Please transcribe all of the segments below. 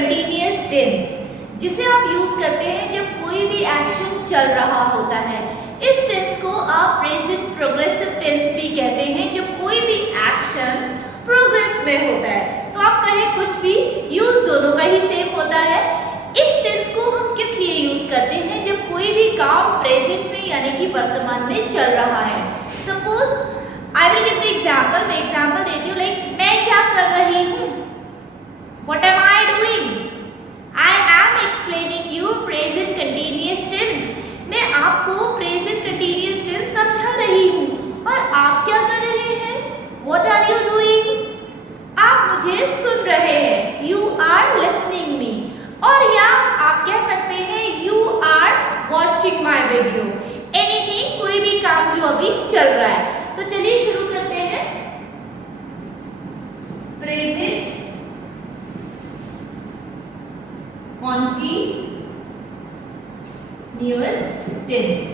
Continuous tense, जिसे आप use करते हैं जब कोई भी एक्शन चल रहा होता है। इस टेंस को आप प्रेजेंट प्रोग्रेसिव टेंस भी कहते हैं, जब कोई भी एक्शन प्रोग्रेस में होता है। तो आप कहें कुछ भी, यूज दोनों का ही सेम होता है। इस टेंस को हम किस लिए यूज करते हैं? जब कोई भी काम प्रेजेंट में यानी कि वर्तमान में चल रहा है। Suppose I will give the example, मैं एग्जांपल देती हूँ, लाइक मैं क्या कर रही हूँ, what am I doing, I am explaining you present continuous tense. मैं आपको प्रेजेंट कंटिन्यूअस टेंस समझा रही हूँ और आप क्या कर रहे हैं, व्हाट आर यू डूइंग, आप मुझे सुन रहे हैं, यू आर लिसनिंग मी। और या आप कह सकते हैं you are watching my video, anything, कोई भी काम जो अभी चल रहा है। तो चलिए शुरू करते हैं। Present continuous tense,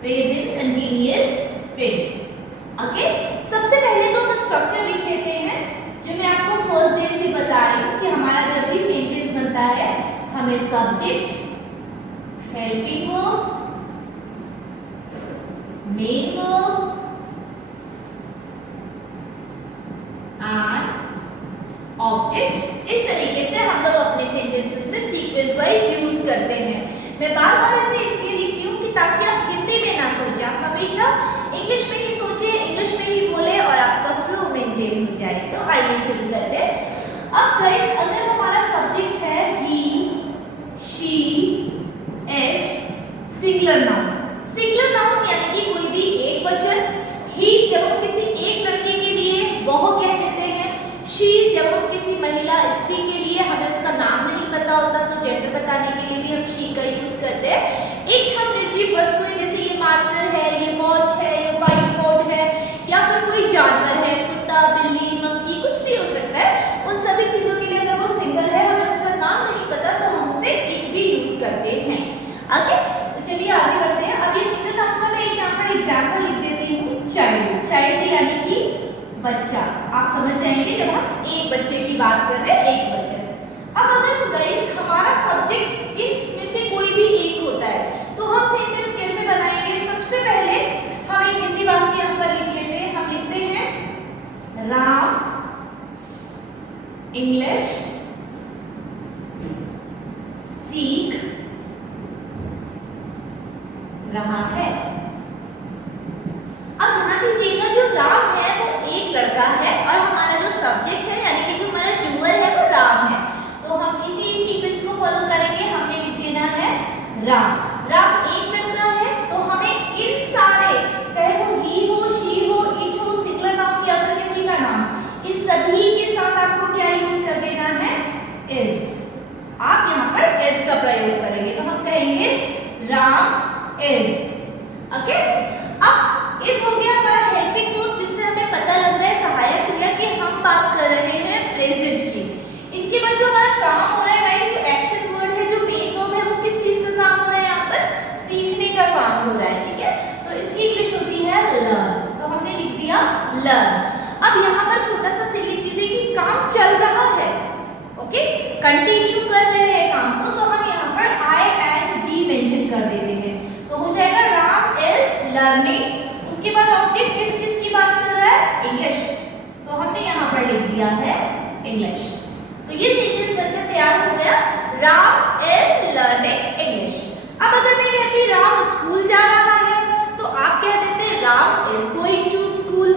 present continuous tense. Okay, सबसे पहले तो हम स्ट्रक्चर लिख लेते हैं, जो मैं आपको फर्स्ट डे से बता रही हूँ कि हमारा जब भी सेंटेंस बनता है, हमें subject, helping verb, main verb and object, इस तरीके से हम लोग अपने सेंटेंसेस में सीक्वेंस वाइज यूज करते हैं। मैं बार बार इसे इसलिए लिखती हूँ कि ताकि आप हिंदी में ना सोचें, आप हमेशा इंग्लिश में ही सोचें, इंग्लिश में ही बोले और आपका फ्लो मेंटेन हो जाए। तो आइए शुरू करते हैं। अब गाइस, अगर हमारा सब्जेक्ट है he, she, it, singular noun, singular noun यानी कि कोई भी एक वचन। ही जब हम किसी एक लड़के के लिए वह कह देते हैं, शी जब हम किसी महिला स्त्री के लिए हमें उसका नाम नहीं पता होता तो जेंडर बताने के लिए भी हम शी का यूज करते हैं। इट हम निर्जीव वस्तुएं जैसे ये मार्कर है, ये वॉच है, ये व्हाइट बोर्ड है, या फिर कोई जानवर है, कुत्ता, बिल्ली, मंकी, कुछ भी हो सकता है। उन सभी चीजों के लिए अगर वो सिंगल है, हमें उसका नाम नहीं पता, तो हम उसे इट भी यूज करते हैं। ओके, तो चलिए आगे बढ़ते हैं। अब ये सिंगल नाउन का मैं एक यहाँ पर एग्जाम्पल लिख देती हूँ, चाइल्ड। चाइल्ड यानी कि बच्चा, आप समझ जाएंगे जब हम एक बच्चे की बात कर रहे हैं, एक बच्चे। अब अगर गाइस हमारा सब्जेक्ट इनमें से कोई भी एक होता है, तो हम सेंटेंस कैसे बनाएंगे? सबसे पहले हम एक हिंदी वाक्य यहाँ पर लिख लेते हैं। हम लिखते हैं राम इंग्लिश सीख रहा है। अब ध्यान दीजिएगा, जो राम है वो एक लड़का है और हमारा जो सब्जेक्ट है यानी कि जो हमारा डूअर है वो राम है। तो हम इसी सीक्वेंस को फॉलो करेंगे। हमने लिख देना है राम। राम एक लड़का है, तो हमें इन सारे, चाहे वो ही हो, शी हो, इट हो, सिंगुलर नाउन या फिर किसी का नाम, इन सभी के साथ आपको क्या यूज कर देना है? इज। आप यहाँ पर इज का प्रयोग करेंगे, तो हम कहेंगे राम इज। ओके, अब इज हो गया हमारा हेल्पिंग वर्ब, जिससे हमें पता लग रहा है सहायक क्रिया कि हम बात कर रहे हैं प्रेजेंट की। इसके बाद जो हमारा काम हो रहा है गाइस, जो एक्शन वर्ड है, जो मेन वर्ब है, वो किस चीज का काम हो रहा है? यहाँ पर सीखने का काम हो रहा है। ठीक है, तो इसकी इंग्लिश होती है लर्न, तो हमने लिख दिया लर्न। अब यहाँ पर छोटा सा सिली चीज है कि काम चल रहा है, ओके, कंटिन्यू कर रहे हैं काम को, तो हम यहाँ पर आई एंड जी मेंशन कर देते हैं, तो हो जाएगा राम इज लर्निंग। उसके बाद ऑब्जेक्ट किस चीज की बात कर रहा है? इंग्लिश, तो हमने यहाँ पर लिख दिया है इंग्लिश। तो ये सेंटेंस बनकर तैयार हो गया, राम इज लर्निंग इंग्लिश। अब अगर मैं कहती राम स्कूल जा रहा है, तो आप कह देते Ram is going to school.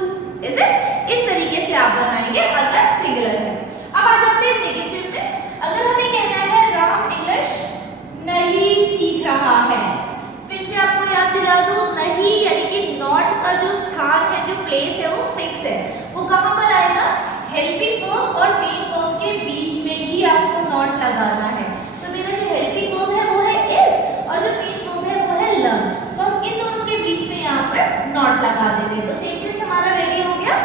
Is it? इस तरीके से आप बनाएंगे अगर सिंगुलर है। अब आ जाते हैं नेगेटिव में। अगर हमें कहना है राम इंग्लिश नहीं सीख रहा है, फिर से आपको याद दिला दूं, नहीं यानी कि नॉट का जो स्थान है, जो प्लेस है, वो फिक्स है। वो कहाँ पर आएगा? हेल्पिंग वर्ब और मेन वर्ब के बीच में ही आपको नॉट लगाना है। तो मेरा जो हेल्पिंग वर्ब है वो है इज, और जो मेन वर्ब है वो है लर्न, तो हम इन दोनों के बीच में यहाँ पर नॉट लगा देते हैं। तो सेंटेंस हमारा रेडी हो गया,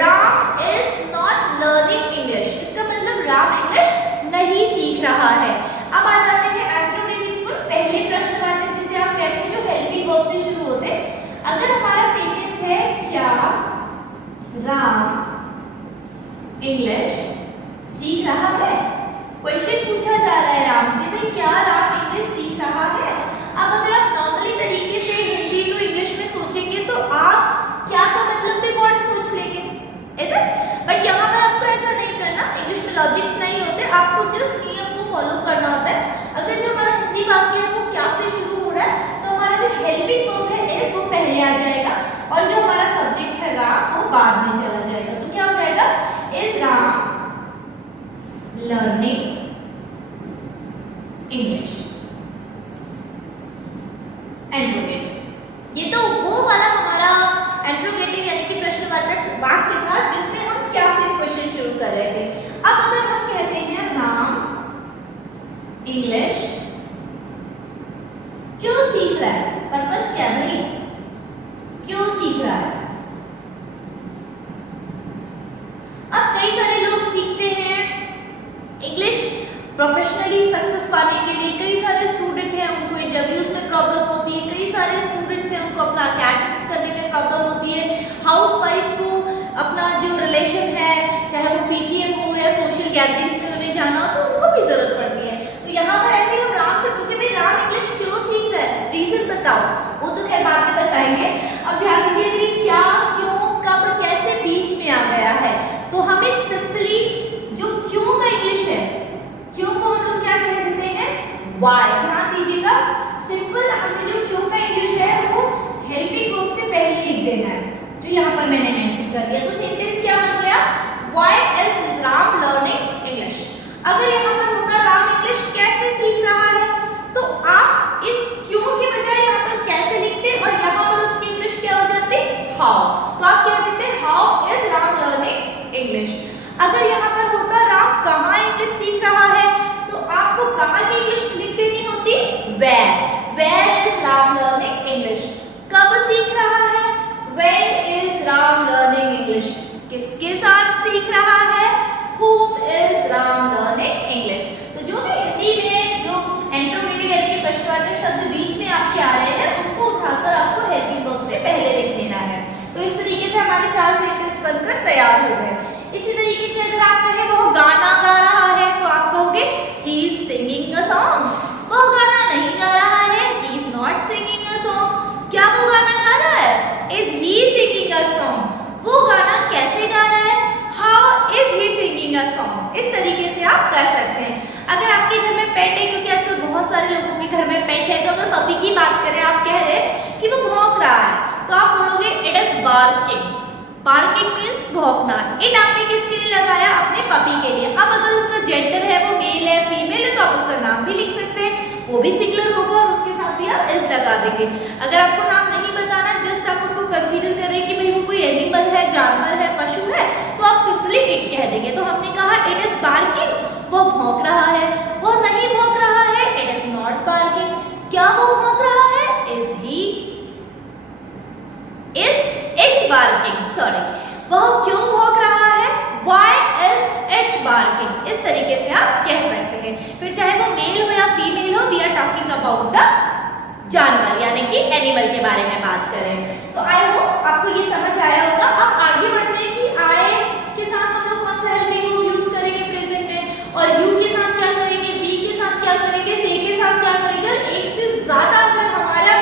Ram is not learning English. इसका मतलब राम इंग्लिश नहीं सीख रहा है। अब आ जाते हैं एंटोनिम पर, पहले प्रश्नवाचक जिसे आप कहते हैं, जो हेल्पिंग वर्ब से शुरू होते हैं। अगर हमारा सेंटेंस है क्या राम इंग्लिश सीख रहा है, क्वेश्चन पूछा जा रहा है राम से, भाई क्या राम इंग्लिश सीख रहा है? अब अगर आप नॉर्मली तरीके से हिंदी टू इंग्लिश में सोचेंगे तो आप क्या का मतलब भी वर्ड सोच लेंगे, इज इट? बट यहाँ पर आपको ऐसा नहीं करना, इंग्लिश में लॉजिक्स नहीं होते, आपको जस्ट नियम को फॉलो करना होता है। अगर जो हमारा हिंदी वाक्य है वो क्या से शुरू हो रहा है, तो हमारा जो हेल्पिंग वर्ब है इज वो पहले आ जाएगा और जो हमारा सब्जेक्ट है राम वो बाद में चला जाएगा। तो क्या हो जाएगा? Is Ram learning English. Interrogative, ये तो वो वाला हमारा इंट्रोगेटिव यानी कि प्रश्नवाचक वाक्य था जिसमें हम क्या से क्वेश्चन शुरू कर रहे थे। अब अगर हम कहते हैं राम इंग्लिश क्यों सीख रहा है, पर्पस क्या है, क्यों सीख रहा है? अब कई सारे लोग सीखते हैं इंग्लिश प्रोफेशनली सक्सेस पाने के लिए। कई सारे स्टूडेंट हैं उनको इंटरव्यूज में प्रॉब्लम होती है, कई सारे स्टूडेंट्स हैं उनको अपना एकेडमिक्स करने में प्रॉब्लम होती है, हाउसवाइफ को अपना जो रिलेशन है चाहे वो पीटीएम हो या सोशल गैदरिंग्स में उन्हें जाना हो तो उनको भी जरूरत पड़ती है। तो यहाँ पर ऐसे हम राम से पूछे भाई राम इंग्लिश क्यों सीख रहा है, रीजन बताओ, वो तो खैर बाद में बताएंगे। अब ध्यान दीजिए कि क्या, क्यों, कब, कैसे बीच में आ गया है, तो हमें सिंपली जो क्यों का इंग्लिश है, क्यों को हम लोग क्या कह देते हैं? व्हाई। ध्यान दीजिएगा, सिंपल हमें जो क्यों का इंग्लिश है वो हेल्पिंग वर्ब से पहले लिख देना है, जो यहाँ पर मैंने मेंशन कर दिया। तो सेंटेंस क्या बन गया? Why is Ram learning English. अगर यहाँ पर होता राम इंग्लिश कैसे सीख रहा है, तो आप इस क्यों के बजाय यहाँ पर कैसे लिखते और यहाँ पर उसकी इंग्लिश क्या हो जाती? हाउ। तो आप क्या देते? How is Ram learning English. अगर यहाँ पर होता राम कहाँ इंग्लिश सीख रहा है, तो आपको कहाँ की इंग्लिश लिख देनी होती? Where is Ram learning English. कब सीख रहा है? When is Ram learning English. किसके साथ सीख रहा है? whom is Ram learning English. तो जो भी हिंदी में जो इंट्रोगेटिव यानी कि प्रश्नवाचक शब्द बीच में आपके आ रहे हैं उनको उठाकर आपको हेल्पिंग वर्ब से पहले लिख लेना है। तो इस तरीके से हमारे 4 सेंटेंस बनकर तैयार हो गए। इसी तरीके से अगर आप कहें वो गाना गा रहा है तो आप कहोगे he is singing a song। वो गाना नहीं गा रहा है, he is not singing a song। क्या वो गाना गा रहा है? is he singing a song। वो गाना कैसे गा रहा है? how is he singing a song। इस तरीके से आप कर सकते हैं। अगर आपके घर में पेट है, क्योंकि आजकल बहुत सारे लोगों के घर में पेट है, तो अगर पपी की बात करें, आप कह रहे हैं कि वो भौंक रहा है, तो आप बोलोगे it is barking. Barking means भौंकना। इट आपने किसके लिए लगाया? अपने पपी के लिए। अब अगर उसका जेंडर है, वो मेल है, फीमेल है, तो आप उसका नाम भी लिख सकते हैं, वो भी सिंगुलर होगा और उसके साथ भी आप इस लगा देंगे। अगर आपको नाम नहीं बताना, जस्ट आप उसको कंसीडर करें कि भाई वो कोई एनिमल है, जानवर है, पशु है, तो आप सिंपली इट कह देंगे। तो हमने कहा इट इज बार्किंग, वो भौंक रहा है। वो नहीं भौंक रहा है, इट इज नॉट बार्किंग। क्या वो भौंक रहा है? Is it barking, sorry. वह क्यों भौंक रहा है? Why is it barking. इस तरीके से आप कह सकते हैं। फिर चाहे वो मेल हो या फीमेल हो, we are talking about the जानवर यानी कि एनिमल के बारे में बात करें। तो आई होप आपको ये समझ आया होगा। अब आगे बढ़ते हैं कि आए के साथ हम लोग कौन सा हेल्पिंग वर्ब यूज करेंगे प्रेजेंट में, और यू के साथ क्या करेंगे, बी के साथ क्या करेंगे, दे के साथ क्या करेंगे, और एक से ज्यादा अगर हमारा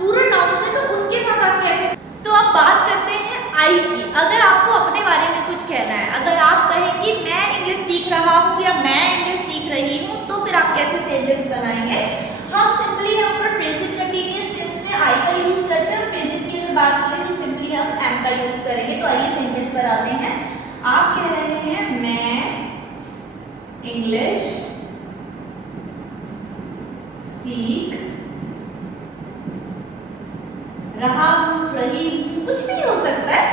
पूरा नाउन्स है तो उनके साथ आप कैसे। तो अब बात करते हैं आई की। अगर आपको अपने बारे में कुछ कहना है, अगर आप कहें कि मैं इंग्लिश सीख रहा हूँ या मैं इंग्लिश सीख रही हूँ, तो फिर आप कैसे सेंटेंस बनाएंगे? हम सिंपली यहाँ पर प्रेजेंट कंटीन्यूअस टेंस में आई का यूज करते हैं, और प्रेजेंट की अगर बात करें तो सिंपली हम एम का यूज करेंगे। तो आइए सेंटेंस बनाते हैं। आप कह रहे हैं मैं इंग्लिश सीख रहा हूँ, रही हूँ, कुछ भी हो सकता है,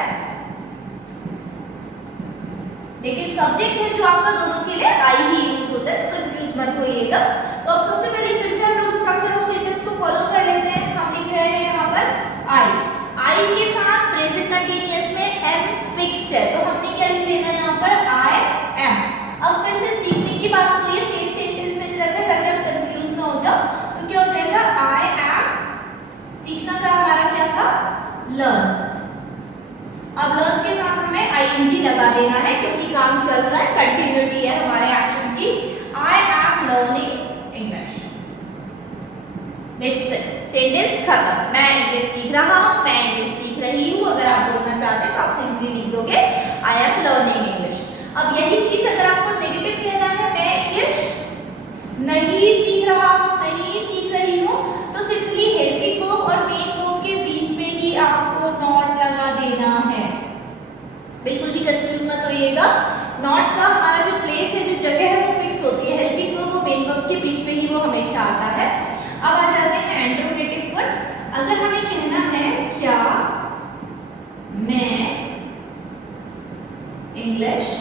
लेकिन सब्जेक्ट है जो आपका दोनों के लिए आई ही यूज होता है, तो कंफ्यूज मत होइएगा। तो अब सबसे पहले फिर से हम लोग स्ट्रक्चर ऑफ सेंटेंस को फॉलो कर लेते हैं। हम लिख रहे हैं यहाँ पर आई के साथ प्रेजेंट कंटीन्यूअस में एम फिक्स्ड है, तो हमने क्या लिख लेना है यहाँ पर? I am. अब फिर से सीखने की बात हो रही है, सेम सेंटेंस में रखा ताकि आप कंफ्यूज ना हो जाओ। तो क्या हो जाएगा? आई एम, सीखना का हमारा क्या था? लर्न। अब लर्न के साथ हमें आईएनजी लगा देना है क्योंकि काम चल रहा है, कंटिन्यूटी है हमारे एक्शन की। सेंटेंस खत्म। मैं इंग्लिश सीख रहा हूँ, मैं इंग्लिश सीख रही हूँ। अगर आप बोलना चाहते हैं तो आप सिंपली लिख दोगे आई एम लर्निंग इंग्लिश। अब यही चीज अगर आपको नेगेटिव कहना है, मैं इंग्लिश नहीं सीख रहा हूँ, नहीं सीख रही हूँ, तो सिंपली हेल्पिंग वर्ब और मेन वर्ब के बीच में ही आपको नॉट लगा देना है। बिल्कुल भी कंफ्यूज मत होइएगा। नॉट का हमारा जो प्लेस है, जो जगह है, वो फिक्स होती है। हेल्पिंग वर्ब और मेन वर्ब के बीच में ही वो हमेशा आता है। अब आ जाते हैं इंट्रोगेटिव पर। अगर हमें कहना है क्या मैं इंग्लिश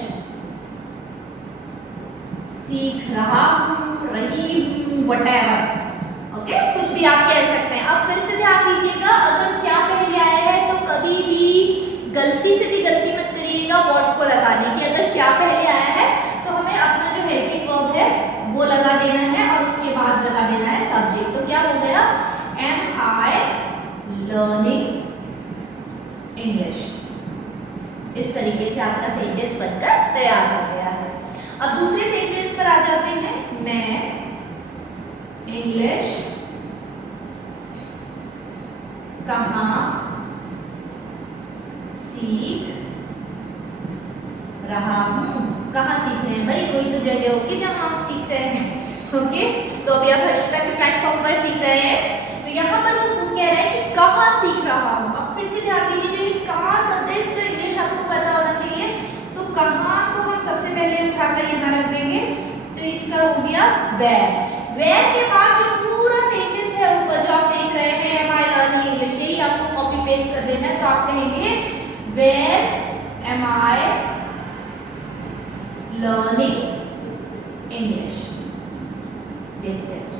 सीख रहा हूँ, रही हूँ, whatever, ओके, कुछ भी आप कह सकते हैं। अब फिर से ध्यान दीजिएगा, अगर क्या पहले आया है तो कभी भी गलती से भी गलती मत करिएगा वर्ड को लगाने की। अगर क्या पहले आया है तो हमें अपना जो हेल्पिंग वर्ब है वो लगा देना है और उसके बाद लगा देना है सब्जेक्ट। तो क्या हो गया, एम आई लर्निंग इंग्लिश। इस तरीके से आपका सेंटेंस बनकर तैयार हो गया है। अब दूसरे सेंटेंस पर आ जाते हैं। मैं इंग्लिश कहाँ सीख रहा हूँ। कहाँ सीख रहे हैं भाई, कोई तो जगह होगी जहाँ आप सीख रहे हैं। ओके, तो अभी आप हर्षिता के प्लेटफॉर्म पर सीख रहे हैं, तो यहाँ पर वो कह रहा है कि कहाँ सीख रहा हूँ। अब फिर से ध्यान दीजिए, जो ये कहाँ शब्द है इसका इंग्लिश आपको पता होना चाहिए। तो कहाँ को हम सबसे पहले उठाकर यहाँ रख देंगे, तो इसका हो गया वेयर। वेयर के बाद जो पूरा सेंटेंस है ऊपर जो आप देख रहे हैं एम आई लर्निंग इंग्लिश, यही आपको कॉपी पेस्ट कर देना है। तो आप कहेंगे where am I learning English, that's it.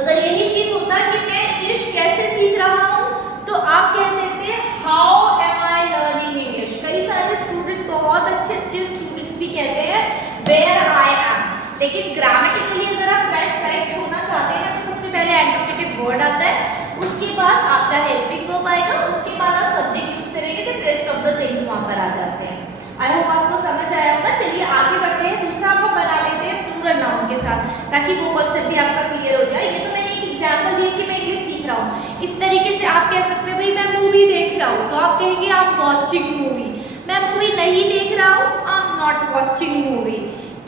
अगर यही चीज होता कि मैं इंग्लिश कैसे सीख रहा हूँ, तो आप कह देते हैं how am I learning English. कई सारे स्टूडेंट, बहुत अच्छे अच्छे स्टूडेंट्स भी कहते हैं वेयर आई एम, लेकिन ग्रामेटिकली अगर आप करेक्ट होना चाहते हैं तो सबसे पहले एडवर्बिटिव वर्ड आता है, उसके बाद आपका हेल्पिंग वर्ब आएगा, उसके बाद आप सब्जेक्ट यूज करेंगे, तो रेस्ट ऑफ द थिंग्स वहां पर आ जाते हैं। आई होप आपको समझ आया होगा। चलिए आगे बढ़ते हैं। दूसरा हम बना लेते हैं प्लूरल नाउन के साथ, ताकि वो कॉन्सेप्ट भी आपका क्लियर हो जाए। ये तो मैंने एक एग्जांपल दिया कि मैं इंग्लिश सीख रहा हूँ। इस तरीके से आप कह सकते हैं भाई मैं मूवी देख रहा हूँ, तो आप कहेंगे आप वॉचिंग मूवी। मैं मूवी नहीं देख रहा हूँ, I am not watching movie.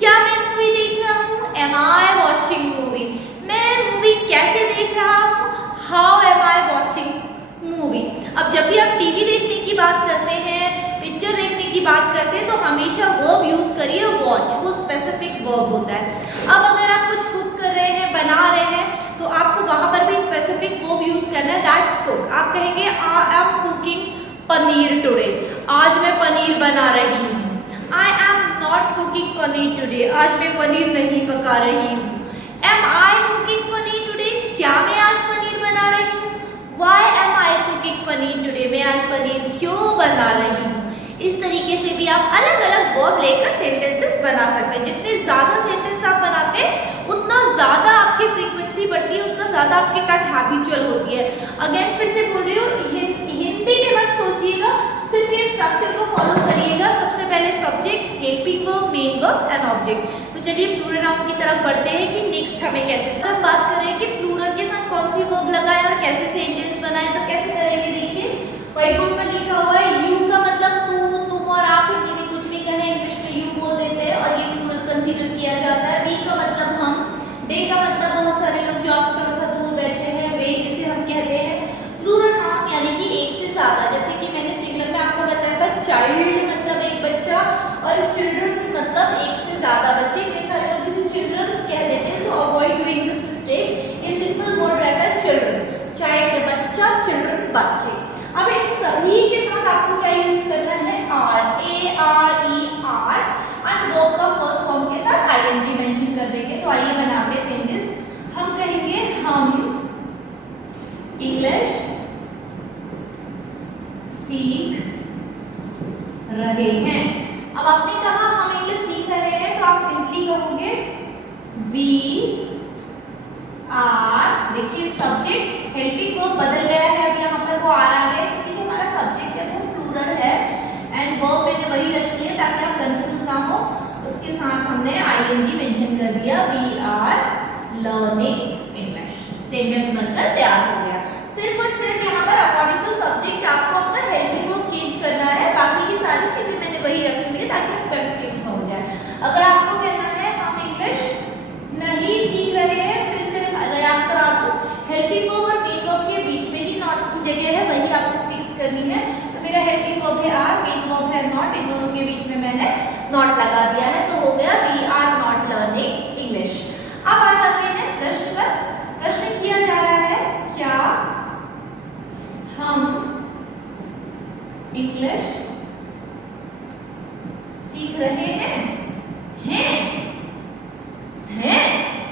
क्या मैं मूवी देख रहा हूँ, एम आई वॉचिंग मूवी। मैं मूवी कैसे देख रहा हूँ, how am I watching movie. अब जब भी आप टीवी देखने की बात करते हैं, पिक्चर देखने की बात करते हैं, तो हमेशा वर्ब यूज करिए वॉच, वो स्पेसिफिक वर्ब होता है। अब अगर आप कुछ कुक कर रहे हैं, बना रहे हैं, तो आपको वहां पर भी स्पेसिफिक वर्ब यूज करना है, दैट्स कुक। आप कहेंगे I am cooking paneer today, आज मैं पनीर बना रही हूँ। I am not cooking paneer today, आज मैं पनीर नहीं पका रही हूँ। एम आई कुकिंग पनीर टुडे, क्या मैं आज पनीर बना रही हूँ। वाई एम आई कुकिंग पनीर टुडे, मैं आज पनीर क्यों बना रही हूँ। इस तरीके से भी आप अलग अलग वर्ब लेकर सेंटेंसेस बना सकते हैं। जितने ज्यादा सेंटेंस आप बनाते हैं उतना ज्यादा आपकी फ्रीक्वेंसी बढ़ती है, उतना ज्यादा आपकी टंग हैबिचुअल होती है। अगेन फिर से बोल रही हूँ, हिंदी में मत सोचिएगा, सिर्फ ये स्ट्रक्चर को फॉलो करिएगा। सबसे पहले subject, helping verb, main verb and object. तो चलिए प्लूरल नाउन की तरफ बढ़ते हैं कि नेक्स्ट हमें कैसे, हम बात करें कि प्लूरल के साथ कौन सी वर्ब लगाएं और कैसे सेंटेंस बनाएं। तो कैसे करेंगे, देखिए व्हाइट बोर्ड पर लिखा हुआ है यू का मतलब तू, तुम और आप। हिंदी में कुछ भी कहें, इंग्लिश में यू बोल देते हैं और ये प्लूरल कंसीडर किया जाता है। वी का मतलब हम, डे का मतलब बहुत सारे लोग जो आपसे थोड़ा सा दूर बैठे हैं, वे जिसे हम कहते हैं। प्लूरल नाउन यानी कि एक से ज्यादा, जैसे कि मैंने सिंगुलर में आपको बताया था चाइल्ड मतलब एक बच्चा और चिल्ड्रन मतलब एक से ज्यादा बच्चे। कई सारे लोग इसे चिल्ड्रंस कह देते हैं, सो अवॉइड डूइंग दिस मिस्टेक। ये सिंपल वर्ड रहता है चिल्ड्रन, चाइल्ड बच्चा, चिल्ड्रन बच्चे। अब इन सभी के साथ आपको क्या यूज करना है, are, A R E are, and verb का फर्स्ट फॉर्म के साथ आईएनजी मेंशन कर देंगे। तो आइए बनाते हैं सेंटेंस। हम कहेंगे हम इंग्लिश सीख रहे हैं। अब आपने कहा हम इंग्लिश सीख रहे हैं, तो आप सिंपली कहोगे वी आर। देखिए सब्जेक्ट हेल्पिंग वर्ब बदल गया है, अब यहाँ पर वो आर आ गया क्योंकि जो हमारा सब्जेक्ट है वो प्लूरल है, एंड वर्ब मैंने वही रखी है ताकि आप कंफ्यूज ना हो। उसके साथ हमने आईएनजी मेंशन कर दिया, we are learning English. Sentence बनकर तैयार हो गया। सिर्फ और सिर्फ यहाँ पर अकॉर्डिंग टू सब्जेक्ट आपको अपना हेल्पिंग वर्ब चेंज करना है, बाकी की सारी चीजें मैंने वही रखी हुई है ताकि हम कंफ्यूज ना हो जाए। अगर आपको कहना है हम इंग्लिश नहीं सीख रहे हैं, फिर से याद करा दो, हेल्पिंग वर्ब और मेन वर्ब के बीच में ही नॉट की जगह है, वही आपको फिक्स करनी है। तो मेरा हेल्पिंग वर्ब है आर, मेन वर्ब है नॉट, इन दोनों के बीच में मैंने नॉट लगा दिया है, तो हो गया we are not learning English. अब आ जाते हैं प्रश्न पर। प्रश्न किया जा रहा है क्या हम इंग्लिश सीख रहे हैं? हैं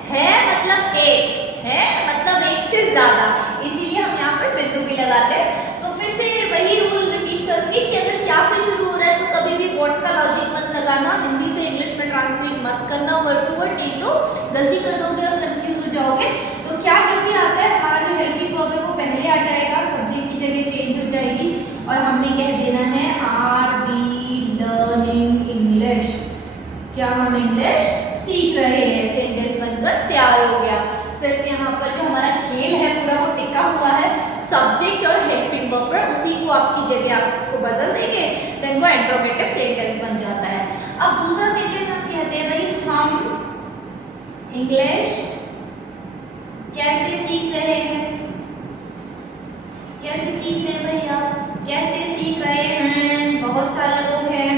है मतलब एक, है मतलब एक से ज्यादा, इसीलिए हम यहाँ पर बिंदु भी लगाते हैं। तो फिर से वही रूल रिपीट करूंगी कि अगर क्या से शुरू हो रहा है तो कभी भी वर्ड का लॉजिक मत लगाना, हिंदी से इंग्लिश में ट्रांसलेट मत करना वर्ड टू वर्ड, नहीं तो गलती कर दोगे और कंफ्यूज हो जाओगे। तो क्या जब भी आता है हमारा जो हेल्पिंग वर्ब है वो पहले आ जाएगा, सब्जेक्ट की जगह चेंज हो जाएगी और हमने कह देना है आर वी लर्निंग इंग्लिश। क्या हम इंग्लिश सीख रहे हैं, सेंटेंस बनकर तैयार हो गया। सिर्फ यहाँ पर जो हमारा खेल है पूरा वो टिका हुआ है सब्जेक्ट और हेल्पिंग वर्ब पर, उसी को आपकी जगह आप इसको बदल देंगे, देन वो इंट्रोगेटिव सेंटेंस बन जाता है। अब दूसरा सेंटेंस हम कहते हैं भाई हम इंग्लिश कैसे सीख रहे हैं? कैसे सीख रहे हैं भैया? कैसे सीख रहे हैं? बहुत सारे लोग हैं,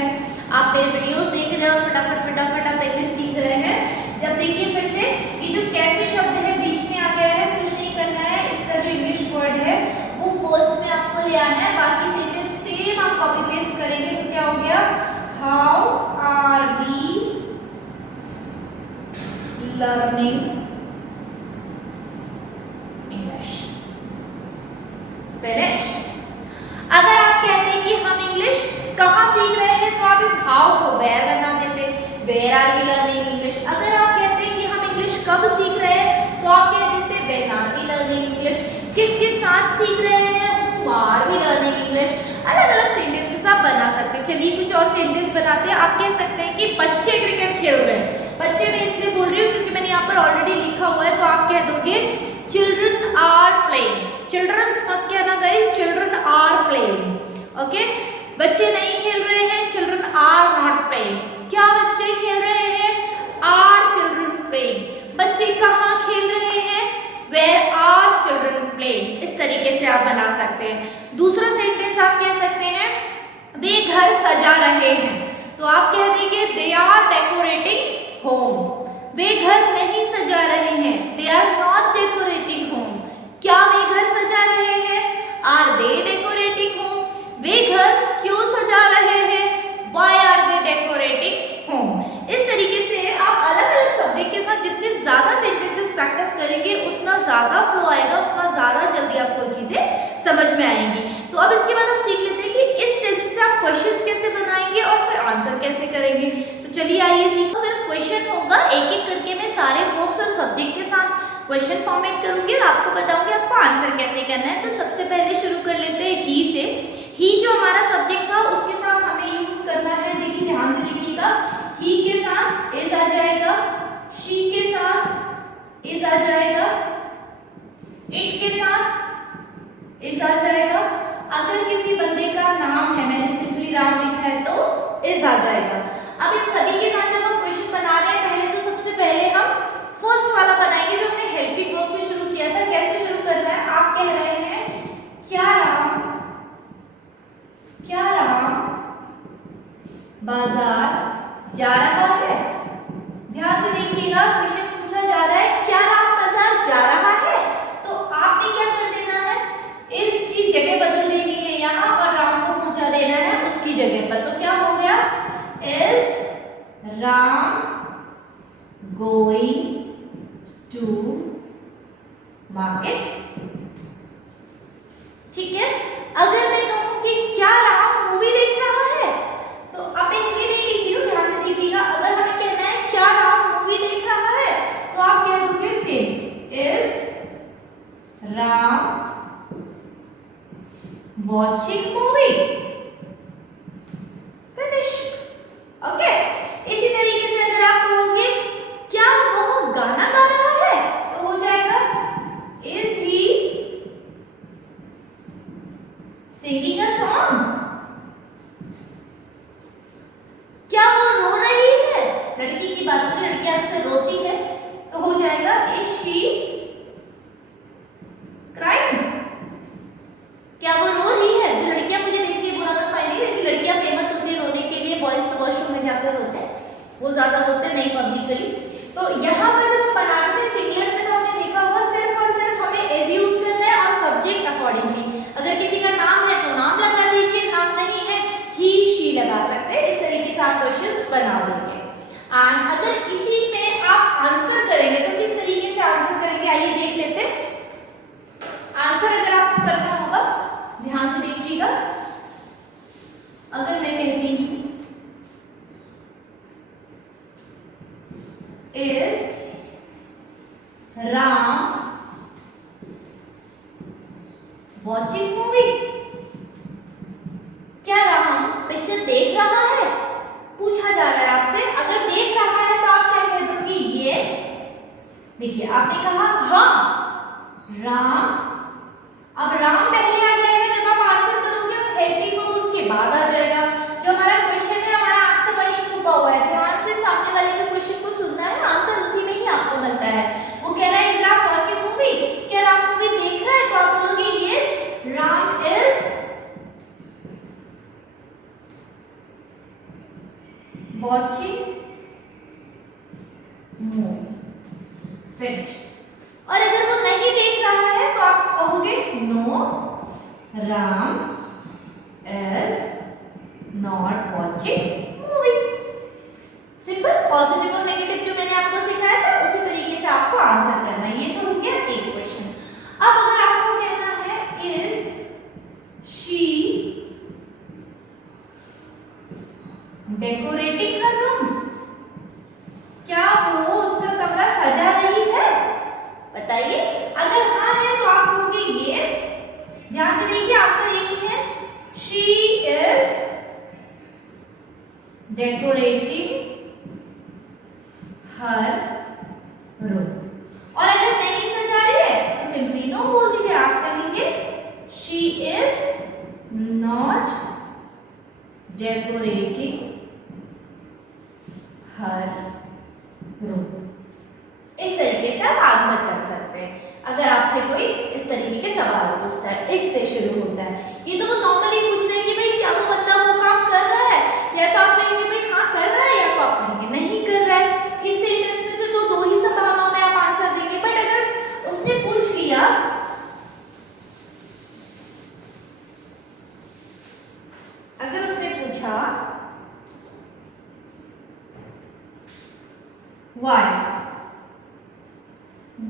आप मेरे वीडियोस देख रहे हो, फटाफट फटाफट आप इंग्लिश सीख रहे हैं। जब देखिए फिर से ये जो कैसे शब्द है बीच में आ गया है, कुछ नहीं करना है, इसका जो इंग्लिश वर्ड है वो फर्स्ट में आपको ले आना है, बाकी सेंटेंस सेम आप कॉपी पेस्ट करेंगे तो क्या हो गया, how are we learning English. Finish. अगर आप कहते हैं कि हम इंग्लिश कहाँ सीख रहे हैं तो आप इस हाउ को वेयर बना देते, where are we learning English. अगर आप कहते हैं कि हम इंग्लिश कब सीख रहे हैं तो आप कह देते when are we learning English. किसके साथ सीख रहे हैं? whom are we learning English। अलग अलग सेंटेंसेस आप बना सकते हैं। चलिए कुछ और सेंटेंस बनाते हैं। आप कह सकते हैं कि बच्चे क्रिकेट खेल रहे हैं। बच्चे मैं इसलिए बोल रही हूँ क्योंकि मैंने यहाँ पर ऑलरेडी लिखा हुआ है, तो आप कह दोगे चिल्ड्रन आर प्लेइंग। चिल्ड्रंस मत कहना guys, children are playing. Okay, बच्चे नहीं खेल रहे हैं, चिल्ड्रन आर नॉट प्लेइंग। क्या बच्चे खेल रहे हैं? Are children playing. बच्चे कहाँ खेल रहे हैं? Where are children playing. इस तरीके से आप बना सकते हैं। दूसरा सेंटेंस आप कह सकते हैं वे घर सजा रहे हैं, तो आप कह देंगे दे आर डेकोरेटिंग होम। वे घर नहीं सजा रहे हैं, they are not decorating home. क्या वे घर सजा रहे हैं? Are they decorating home. वे घर क्यों सजा रहे हैं? Why are they decorating home? इस तरीके से आप अलग अलग सब्जेक्ट के साथ जितने ज्यादा सेंटेंसेस प्रैक्टिस करेंगे उतना ज्यादा फ्लो आएगा, उतना ज्यादा जल्दी आपको चीजें समझ में आएंगी। तो अब इसके बाद हम सीख लेते हैं कि इस टेंस से आप क्वेश्चंस कैसे बनाएंगे और फिर आंसर कैसे करेंगे। तो चलिए आइए सीखो। सिर्फ क्वेश्चन होगा, एक एक करके मैं सारे वर्ब्स और सब्जेक्ट के साथ क्वेश्चन फॉर्मेट करूंगी और आपको बताऊंगी आपको आंसर कैसे करना है। तो सबसे पहले शुरू कर लेते हैं ही से। ही जो हमारा सब्जेक्ट था उसके साथ हमें यूज करना है, देखिए ध्यान से देखिएगा, ही के साथ इज आ जाएगा, शी के साथ इज आ जाएगा, इट के साथ इज आ जाएगा। अगर किसी बंदे का नाम है, मैंने सिंपली राम लिखा है तो इज आ जाएगा। अब इन सभी के साथ जब हम क्वेश्चन बना रहे हैं, पहले तो सबसे पहले हम फर्स्ट वाला बनाएंगे जो हमने हेल्पिंग वर्ब से शुरू किया था। कैसे शुरू करना है? आप कह रहे हैं क्या राम बाजार जा रहा है। ध्यान से देखिएगा, क्वेश्चन पूछा जा रहा है क्या राम बाजार जा रहा है, तो आपने क्या कर देना है, इस की जगह बदल देनी है यहाँ और राम को पहुंचा देना है उसकी जगह पर। तो क्या हो गया, is Ram going to market. ठीक है। अगर मैं कहूं कि क्या राम मूवी देख रहा है, तो अब मैं हिंदी नहीं लिख रही हूँ, ध्यान से देखिएगा। अगर हमें कहना है क्या राम मूवी देख रहा है, तो आप कह दोगे same, is Ram watching movie. Finish. Okay. इसी तरीके से अगर आप कहोगे क्या वो गाना गा रहा है, तो हो जाएगा इज की बात करें, लड़कियां अक्सर रोती है, तो हो जाएगा इज शी क्राइंग। क्या वो रो रही है? जो लड़कियां मुझे देख के बुरा मत मानिए, लेकिन लड़कियां फेमस होती है रोने के लिए, बॉयज तो वॉशरूम में जाकर रोते हैं, वो ज्यादा रोते नहीं पब्लिकली। तो यहाँ पर जब हम बना रहे थे सिंगुलर से, तो हमने देखा होगा सिर्फ और सिर्फ हमें एज यूज करना है और सब्जेक्ट अकॉर्डिंगली। अगर किसी का नाम है तो नाम लगा दीजिए, नाम नहीं है ही शी लगा सकते हैं। इस तरीके से आप क्वेश्चंस बना देंगे। एंड अगर इसी में आप आंसर करेंगे तो किस तरीके से आंसर करेंगे, आइए देख लेते हैं। आंसर अगर आपको करना होगा, ध्यान से देखिएगा। अगर मैं कहती हूं इज राम वॉचिंग मूवी, क्या राम पिक्चर देख रहा है? पूछा जा रहा है आपसे। अगर देख रहा है तो आप क्या कह दोगे? यस। देखिए आपने कहा हाँ राम, अब राम पहले आ जाएगा जब आप आंसर करोगे और हेल्पिंग वर्ब उसके बाद आ जाएगा। जो हमारा क्वेश्चन है, हमारा आंसर वहीं छुपा हुआ है। ध्यान से सामने वाले के क्वेश्चन को सुनना है, आंसर उसी में ही आपको मिलता है। वो कह रहा है इज राम वॉचिंग मूवी, क्या राम मूवी देख रहा है? तो आप बोलोगे yes Ram is watching movie, finish. और अगर वो नहीं देख रहा है तो आप कहोगे no Ram is not watching movie. Simple. Positive और नेगेटिव जो मैंने आपको सिखाया था उसी तरीके से आपको आंसर करना है। ये तो हो गया एक क्वेश्चन। अब अगर आपको कहना है is she decorating her room, क्या वो उसका कमरा सजा रही है? बताइए। अगर हाँ है तो आप कहोगे यस। ध्यान से देखिए आंसर यही है, she is decorating her room. और अगर नहीं सजा रही है तो सिंपली नो बोल दीजिए। आप कहेंगे she is not decorating her room. इस तरीके से आप आंसर कर सकते हैं अगर आपसे कोई इस तरीके के सवाल पूछता है, इससे शुरू होता है। ये तो वो नॉर्मली पूछ रहे हैं कि भाई क्या वो बंदा वो काम कर रहा है, या तो आप कहेंगे भाई हाँ कर रहा है, या तो आप कहेंगे नहीं कर रहा है। इस सेंटेंस में से तो दो ही संभावनाओं में आप आंसर देंगे। बट अगर उसने पूछ लिया why,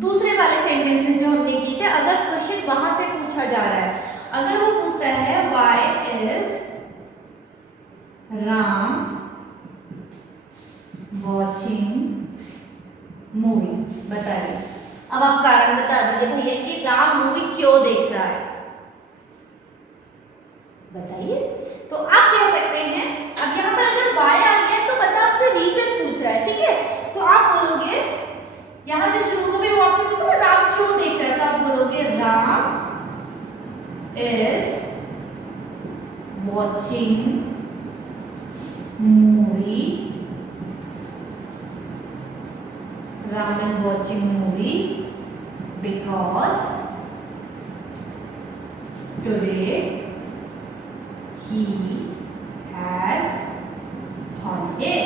दूसरे वाले सेंटेंसेस जो हमने किए थे, अगर क्वेश्चन वहां से पूछा जा रहा है, अगर वो पूछता है why is Ram watching movie, बताइए। अब आप कारण बता दीजिए भैया कि राम मूवी क्यों देख रहा है, बताइए। तो आप कह सकते हैं, अब यहाँ पर अगर why आ गया तो बंदा आपसे रीजन पूछ रहा है, ठीक है, तो आप बोलोगे, यहां से शुरू में वो आपसे पूछा राम क्यों देख रहा है, तो आप बोलोगे Ram is watching movie, Ram is watching movie because today he has holiday।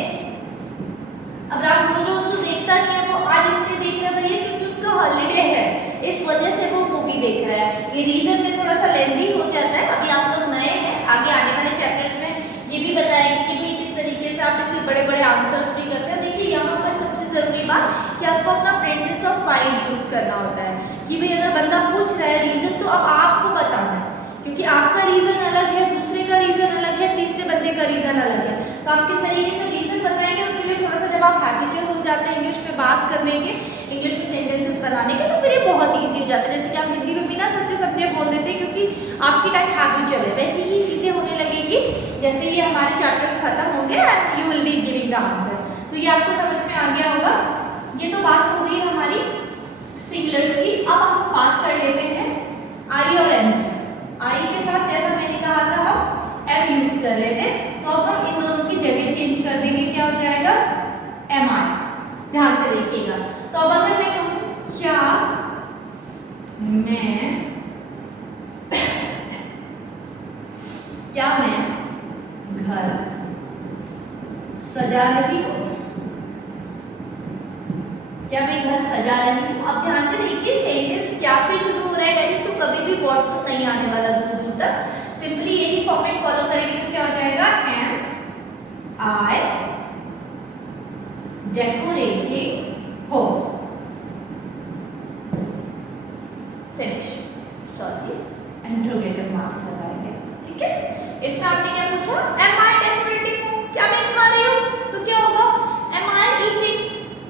अब राम रोज रोज तो देखता नहीं है, वो आज इसलिए देख रहा है भैया क्योंकि उसका हॉलीडे है, इस वजह से वो मूवी देख रहा है। ये रीजन में थोड़ा सा लेंथी हो जाता है, अभी आप लोग नए हैं, आगे आने वाले चैप्टर्स में ये भी बताएंगे कि भाई किस तरीके से आप इससे बड़े बड़े आंसर्स भी करते हैं। देखिए यहाँ पर सबसे जरूरी बात कि आपको अपना प्रेजेंस ऑफ माइंड यूज करना होता है कि भाई अगर बंदा पूछ रहा है रीजन, तो अब आपको बताना है, क्योंकि आपका रीजन अलग है, दूसरे का रीजन अलग है, तीसरे बंदे का रीजन अलग है। तो आप किस तरीके से रीजन बताएंगे, उसके लिए थोड़ा सा जब आप हैबिचुअल हो जाते हैं इंग्लिश में बात करने के, इंग्लिश में सेंटेंसेस बनाने के, तो फिर ये बहुत ईजी हो जाता है। जैसे कि आप हिंदी में बिना सोचे समझे बोल देते हैं क्योंकि आपकी टाइप हैबिचुअल है, वैसी ही चीजें होने लगेगी जैसे ये हमारे चैप्टर्स खत्म होंगे and you will be giving the answer. तो ये आपको समझ में आ गया होगा। ये तो बात हो गई हमारी सिंगुलर्स की। अब हम बात कर लेते हैं आई और एम की। आई के साथ जैसा मैंने कहा था हम एम यूज कर रहे थे, तो अब हम इन दोनों की जगह चेंज कर देंगे, क्या हो जाएगा एम आई। ध्यान से देखिएगा। तो अब अगर मैं कहूँ क्या मैं घर सजा रही हूँ, क्या मैं घर सजा रही हूँ। अब ध्यान से देखिए सेंटेंस क्या से शुरू हो रहा है गाइस, तो कभी भी व्हाट तो नहीं आने वाला दूर दूर तक, सिंपली यही फॉर्मेट फॉलो करेंगे तो क्या हो जाएगा, am I decorating home, finish. Sorry interrogative marks लगाएंगे, ठीक है। इसमें आपने क्या पूछा, एम आई डेकोरेटिंग होम, क्या मैं खा रही हूँ, तो क्या होगा, एम आई ईटिंग,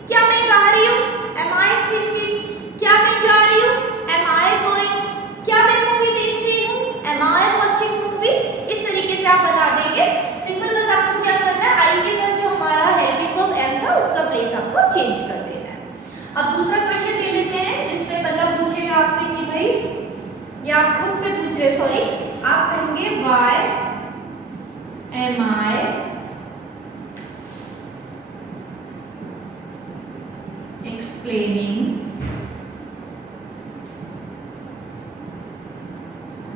क्या मैं गा रही हूँ, एम आई सिंगिंग, क्या मैं जा रही हूँ, एम आई गोइंग, क्या मैं मूवी देख रही हूँ, एम आई वॉचिंग मूवी। इस तरीके से आप बता देंगे। सिंपल बस आपको क्या करना है, आई के साथ जो हमारा हेल्पिंग वर्ब एम था उसका प्लेस आपको चेंज कर देना है। अब दूसरा क्वेश्चन ले लेते हैं जिसमें मतलब पूछेगा आपसे कि भाई, या आप खुद से पूछ रहे, सॉरी, आप कहेंगे why am I explaining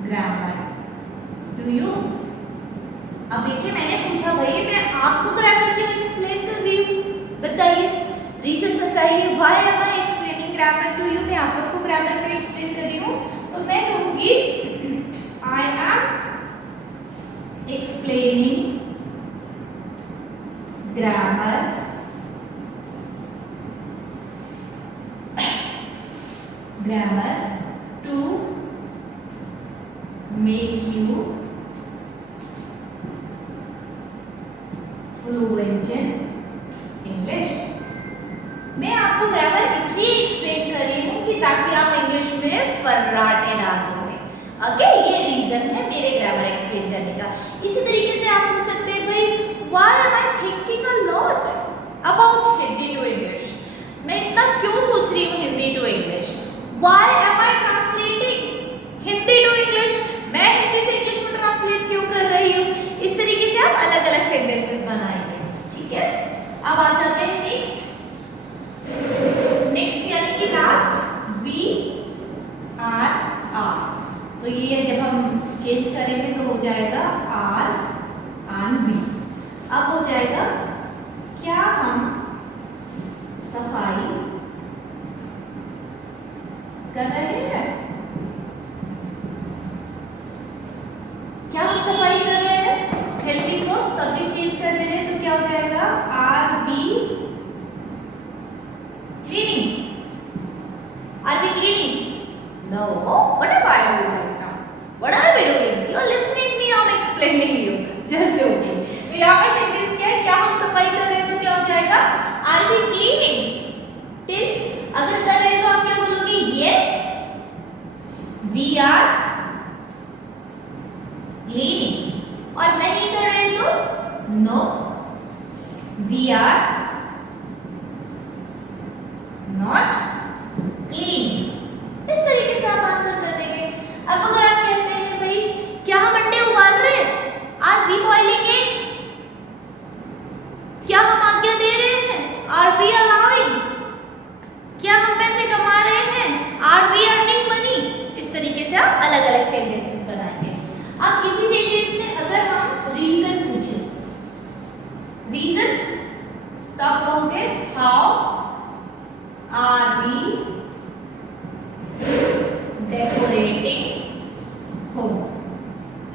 grammar to you. अब देखिए मैंने पूछा भाई मैं आपको ग्रामर क्यों एक्सप्लेन कर रही हूँ, बताइए, रीजन बताइए, why am I explaining grammar to you, मैं आप लोग को ग्रामर क्यों एक्सप्लेन कर रही हूँ। तो मैं कहूंगी I am explaining grammar to make you fluent in English. मैं आपको ग्रामर इसलिए एक्सप्लेन कर रही हूँ कि ताकि आप इंग्लिश में फर्राटे ना करें। ओके, ये रीजन है मेरे ग्रामर एक्सप्लेन करने का। इसी तरीके से आप पूछ सकते हैं भाई why am I thinking a lot about Hindi to English, मैं इतना क्यों सोच रही हूँ Hindi to English. Why am I translating Hindi to English, मैं हिंदी से इंग्लिश में ट्रांसलेट क्यों कर रही हूँ। इस तरीके से आप अलग अलग सेंटेंसेस बनाएंगे, ठीक है। अब आ जाते हैं नेक्स्ट यानी कि लास्ट, वी आर आर। तो ये जब हम चेंज करेंगे तो हो जाएगा आर एंड वी। अब हो जाएगा क्या हम सफाई कर रहे हैं, क्या हम सफाई कर रहे हैं, हेल्पिंग वर्ब सब्जेक्ट चेंज कर दे रहे हैं तो क्या हो जाएगा, are we cleaning, are we cleaning, no, what am I doing right now, what are we doing, you are listening me, I am explaining you, just joking. तो यहाँ पर सेंटेंस क्या है, क्या हम सफाई कर रहे हैं तो क्या हो जाएगा, आर वी क्लीनिंग, ठीक। अगर कर रहे हैं तो आप क्या बोलोगे, यस वी आर क्लीनिंग, और नहीं कर रहे तो no we are not cleaning. इस तरीके से आप आंसर कर देंगे। अब अगर आप कहते हैं भाई क्या हम अंडे उबाल रहे हैं, आर वी बॉइलिंग एग्स, क्या हम आज्ञा दे रहे हैं, आर वी अलाउइंग, क्या हम पैसे कमा रहे हैं, आर वी अर्निंग मनी। इस तरीके से आप अलग अलग सेंटेंसेस बनाएंगे। अब इसी सेंटेंस में अगर हम रीजन पूछें, रीजन तो आप कहोगे how are we decorating home,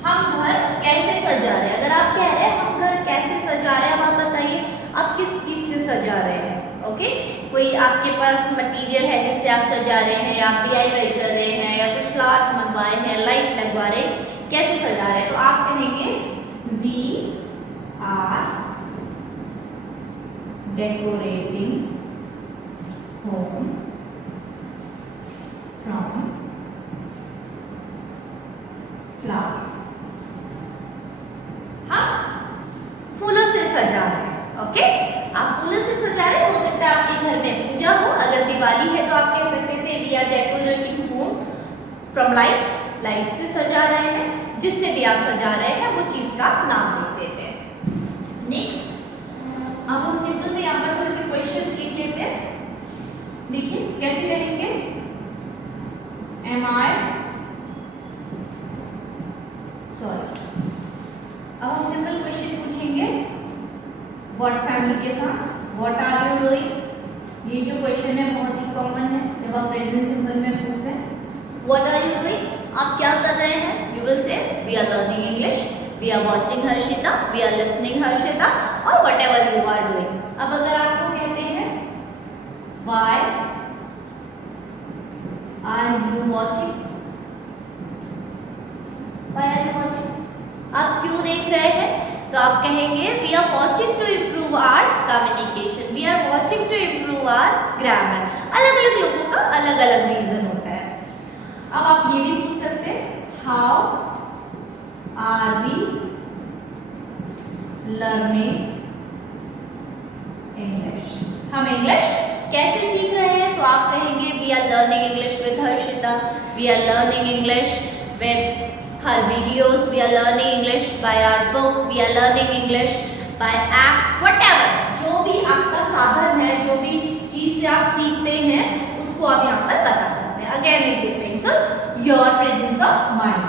हम घर कैसे सजा रहे हैं। अगर आप कह रहे हैं हम घर कैसे सजा रहे हैं, अब आप बताइए आप किस चीज से सजा रहे हैं। ओके, कोई आपके पास मटेरियल है जिससे आप सजा रहे हैं, या आप DIY कर रहे हैं, या कुछ फ्लावर्स मंगवाए हैं, लाइट लगवा रहे हैं, कैसे सजा रहे हैं। तो आप कहेंगे we are decorating home from flower, हाँ फूलों से सजा रहे हैं। ओके, आप फूलों से सजा रहे, हो सकता है आपके घर में पूजा हो, अगर दिवाली है तो आप कह सकते थे we are decorating home from lights, light से सजा रहे हैं, जिससे भी आप सजा रहे हैं वो चीज का नाम लिख देते हैं। नेक्स्ट, अब हम सिंपल से यहाँ पर थोड़े से क्वेश्चंस लिख लेते हैं। देखिए कैसे कहेंगे, एम आई सॉरी। अब हम सिंपल क्वेश्चन पूछेंगे व्हाट फैमिली के साथ, व्हाट आर यू डूइंग। ये जो क्वेश्चन है बहुत ही कॉमन है जब आप प्रेजेंट सिंपल में पूछते हैं व्हाट आर यू डूइंग, आप क्या कर रहे हैं, you will say we are learning English, we are watching Harshita, we are listening Harshita, और व्हाटएवर यू आर डूइंग। अब अगर आपको कहते हैं why are you watching, why are you watching, आप क्यों देख रहे हैं, तो आप कहेंगे we are watching to improve our communication, we are watching to improve our grammar. अलग अलग लोगों का अलग अलग रीजन होता है। अब आप ये भी पूछ सकते हैं how are we learning English, हम इंग्लिश कैसे सीख रहे हैं, तो आप कहेंगे we are learning English with Harshita, we are learning English with her videos, we are learning English by our book, we are learning English by app, whatever, जो भी आपका साधन है, जो भी चीज से आप सीखते हैं उसको आप यहाँ पर बता सकते हैं। Again it depends on your presence of mind।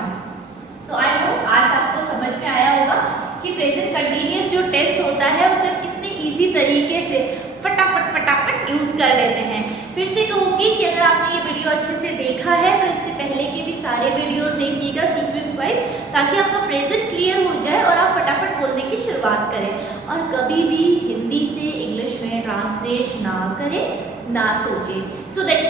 तो आई होप आज आपको समझ में आया होगा कि प्रेजेंट कंटिन्यूअस जो टेंस होता है उसे हम कितने इजी तरीके से फटाफट यूज कर लेते हैं। फिर से कहूँगी कि अगर आपने ये वीडियो अच्छे से देखा है तो इससे पहले के भी सारे वीडियोस देखिएगा सीक्वेंस वाइज, ताकि आपका प्रेजेंट क्लियर हो जाए और आप फटाफट बोलने की शुरुआत करें। और कभी भी हिंदी से इंग्लिश में ट्रांसलेट ना करें, ना सोचें। So that